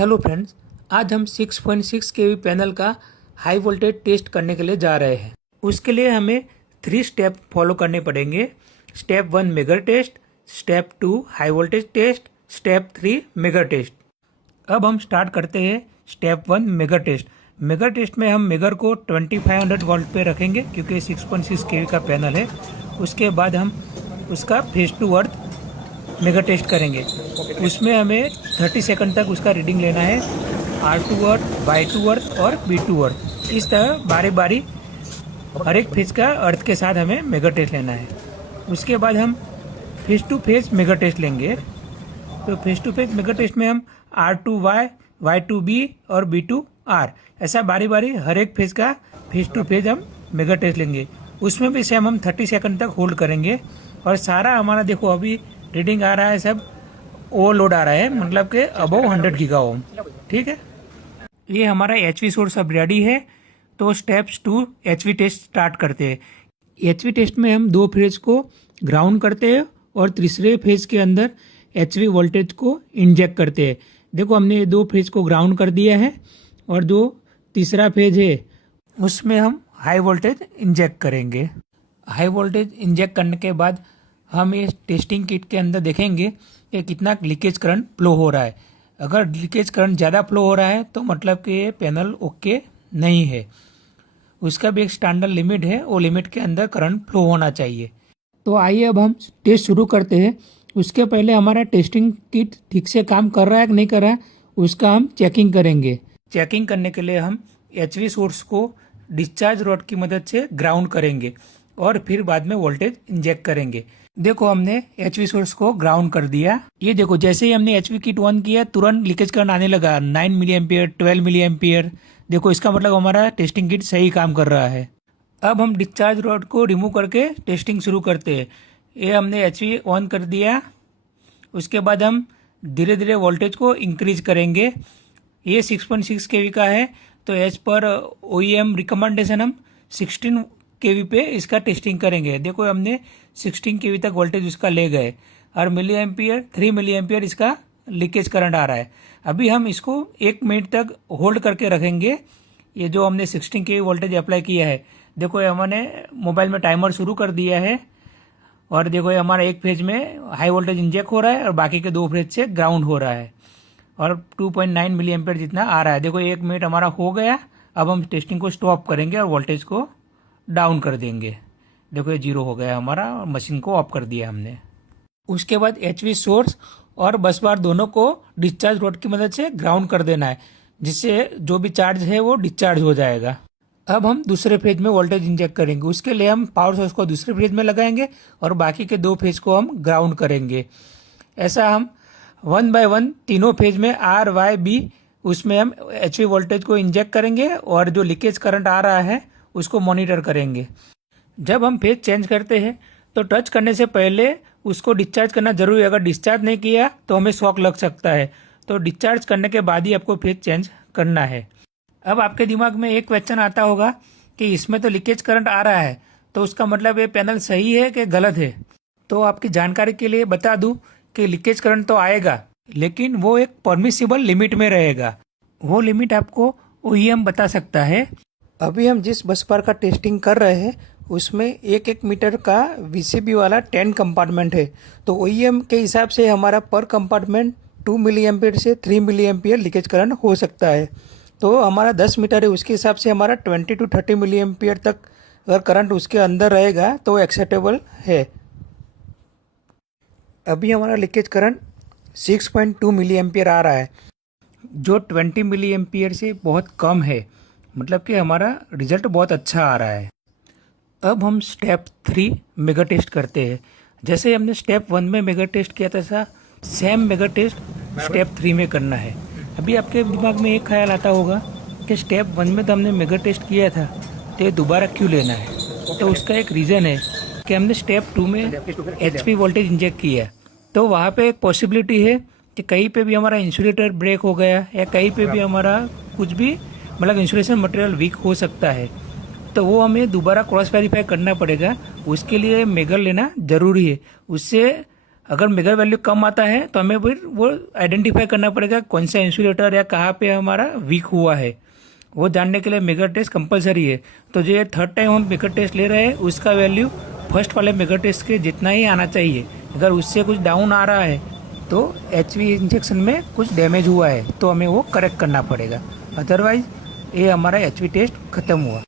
Hello friends, आज हम 6.6 केवी panel का हाई वोल्टेज टेस्ट करने के लिए जा रहे हैं। उसके लिए हमें 3 स्टेप फॉलो करने पड़ेंगे। Step 1 megger test, step 2 high voltage test, step 3 megger test. अब हम स्टार्ट करते हैं step 1 megger test. Megger test में हम मेगर को 2500 वोल्ट पे रखेंगे क्योंकि 6.6 केवी का पैनल है। उसके बाद हम उसका phase to earth megger test करेंगे। उसमें हमें 30 सेकंड तक उसका रीडिंग लेना है, R2 अर्थ, Y2 अर्थ और B2 अर्थ। इस तरह बारी बारी हर एक फेज का अर्थ के साथ हमें मेगा टेस्ट लेना है। उसके बाद हम phase to phase megger test लेंगे। तो phase to phase megger test में हम R2Y, Y2B और B2R ऐसा बारी बारी हर एक फेज का फेस टू फेज हम मेगा टेस्ट लेंगे। उसमें भी सेम हम 30 सेकंड तक होल्ड करेंगे और सारा हमारा देखो अभी रीडिंग आ रहा है, सब ओवरलोड आ रहा है, मतलब कि अबव 100 गीगा ओम। ठीक है, ये हमारा HV सोर्स अब रेडी है। तो स्टेप्स 2 HV टेस्ट स्टार्ट करते हैं। HV टेस्ट में हम 2 फेज को ग्राउंड करते हैं और तीसरे फेज के अंदर HV वोल्टेज को इंजेक्ट करते हैं। देखो हमने 2 फेज को ग्राउंड कर दिया है और जो तीसरा फेज है उसमें हम हाई वोल्टेज इंजेक्ट करेंगे। हाई वोल्टेज इंजेक्ट करने के बाद हम इस टेस्टिंग किट के अंदर देखेंगे कि कितना लीकेज करंट फ्लो हो रहा है। अगर लीकेज करंट ज़्यादा फ्लो हो रहा है तो मतलब कि ये पैनल ओके नहीं है। उसका भी एक स्टैंडर्ड लिमिट है, वो लिमिट के अंदर करंट फ्लो होना चाहिए। तो आइए अब हम टेस्ट शुरू करते हैं। उसके पहले हमारा टेस्टिंग किट ठीक से काम कर रहा है कि नहीं कर रहा है उसका हम चेकिंग करेंगे। चेकिंग करने के लिए हम HV सोर्स को डिस्चार्ज रॉड की मदद से ग्राउंड करेंगे और फिर बाद में वोल्टेज इंजेक्ट करेंगे। देखो हमने HV सोर्स को ग्राउंड कर दिया। ये देखो जैसे ही हमने HV किट ऑन किया तुरंत लीकेज करंट आने लगा 9 मिली एम्पियर, 12 मिली एम्पियर। देखो इसका मतलब हमारा टेस्टिंग किट सही काम कर रहा है। अब हम डिस्चार्ज रॉड को रिमूव करके टेस्टिंग शुरू करते हैं। ये हमने HV ऑन कर दिया। उसके बाद हम धीरे धीरे वोल्टेज को इंक्रीज करेंगे। ये 6.6 केवी का है तो एज पर OEM रिकमेंडेशन हम 16 केवी पे इसका टेस्टिंग करेंगे। देखो हमने 16 केवी तक वोल्टेज उसका ले गए और मिली एम्पियर 3 मिली एम्पियर इसका लीकेज करंट आ रहा है। अभी हम इसको 1 मिनट तक होल्ड करके रखेंगे। ये जो हमने 16 केवी वोल्टेज अप्लाई किया है, देखो ये हमने मोबाइल में टाइमर शुरू कर दिया है और देखो ये हमारा एक फेज में हाई वोल्टेज इंजेक्ट हो रहा है और बाकी के 2 फेज से ग्राउंड हो रहा है और 2.9 मिली एम्पियर जितना आ रहा है। देखो 1 मिनट हमारा हो गया। अब हम टेस्टिंग को स्टॉप करेंगे और वोल्टेज को डाउन कर देंगे। देखो ये 0 हो गया हमारा और मशीन को ऑफ कर दिया हमने। उसके बाद HV सोर्स और बस बार दोनों को डिस्चार्ज रॉड की मदद से ग्राउंड कर देना है, जिससे जो भी चार्ज है वो डिस्चार्ज हो जाएगा। अब हम दूसरे फेज में वोल्टेज इंजेक्ट करेंगे। उसके लिए हम पावर सोर्स को दूसरे फेज में लगाएंगे और बाकी के 2 फेज को हम ग्राउंड करेंगे। ऐसा हम 1 बाय 1 तीनों फेज में R, Y, B उसमें हम HV वोल्टेज को इंजेक्ट करेंगे और जो लीकेज करंट आ रहा है उसको मॉनिटर करेंगे। जब हम फेज चेंज करते हैं तो टच करने से पहले उसको डिस्चार्ज करना जरूरी है। अगर डिस्चार्ज नहीं किया तो हमें शॉक लग सकता है। तो डिस्चार्ज करने के बाद ही आपको फेज चेंज करना है। अब आपके दिमाग में एक क्वेश्चन आता होगा कि इसमें तो लीकेज करंट आ रहा है तो उसका मतलब ये पैनल सही है कि गलत है। तो आपकी जानकारी के लिए बता दूं कि लीकेज करंट तो आएगा लेकिन वो एक परमिसिबल लिमिट में रहेगा। वो लिमिट आपको OEM बता सकता है। अभी हम जिस बस बार का टेस्टिंग कर रहे हैं उसमें 1-1 मीटर का VCB वाला 10 कंपार्टमेंट है। तो OEM के हिसाब से हमारा पर कंपार्टमेंट 2 मिली एम्पियर से 3 मिली एम्पियर लीकेज करंट हो सकता है। तो हमारा 10 मीटर है, उसके हिसाब से हमारा 20 to 30 मिली एम्पियर तक अगर करंट उसके अंदर रहेगा तो एक्सेप्टेबल है। अभी हमारा लीकेज करंट 6.2 मिली एम्पियर आ रहा है जो 20 मिली एम्पियर से बहुत कम है, मतलब कि हमारा रिजल्ट बहुत अच्छा आ रहा है। अब हम स्टेप 3 मेगा टेस्ट करते हैं। जैसे हमने स्टेप 1 में मेगा टेस्ट किया था सेम मेगा टेस्ट स्टेप 3 में करना है। अभी आपके दिमाग में एक ख्याल आता होगा कि स्टेप 1 में तो हमने मेगा टेस्ट किया था तो ये दोबारा क्यों लेना है। तो उसका एक रीज़न है कि हमने स्टेप 2 में HV वोल्टेज इंजेक्ट किया तो वहाँ पे एक पॉसिबिलिटी है कि कहीं पे भी हमारा इंसुलेटर ब्रेक हो गया या कहीं पे भी हमारा कुछ भी मतलब इंसुलेशन मटेरियल वीक हो सकता है। तो वो हमें दोबारा क्रॉस वेरीफाई करना पड़ेगा। उसके लिए मेगर लेना ज़रूरी है। उससे अगर मेगर वैल्यू कम आता है तो हमें फिर वो आइडेंटिफाई करना पड़ेगा कौन सा इंसुलेटर या कहाँ पे हमारा वीक हुआ है, वो जानने के लिए मेगर टेस्ट कंपलसरी है। तो जो ये थर्ड टाइम हम मेगर टेस्ट ले रहे हैं उसका वैल्यू फर्स्ट वाले मेगर टेस्ट के जितना ही आना चाहिए। अगर उससे कुछ डाउन आ रहा है तो HV इंजेक्शन में कुछ डैमेज हुआ है तो हमें वो करेक्ट करना पड़ेगा, अदरवाइज ये हमारा HV टेस्ट खत्म हुआ।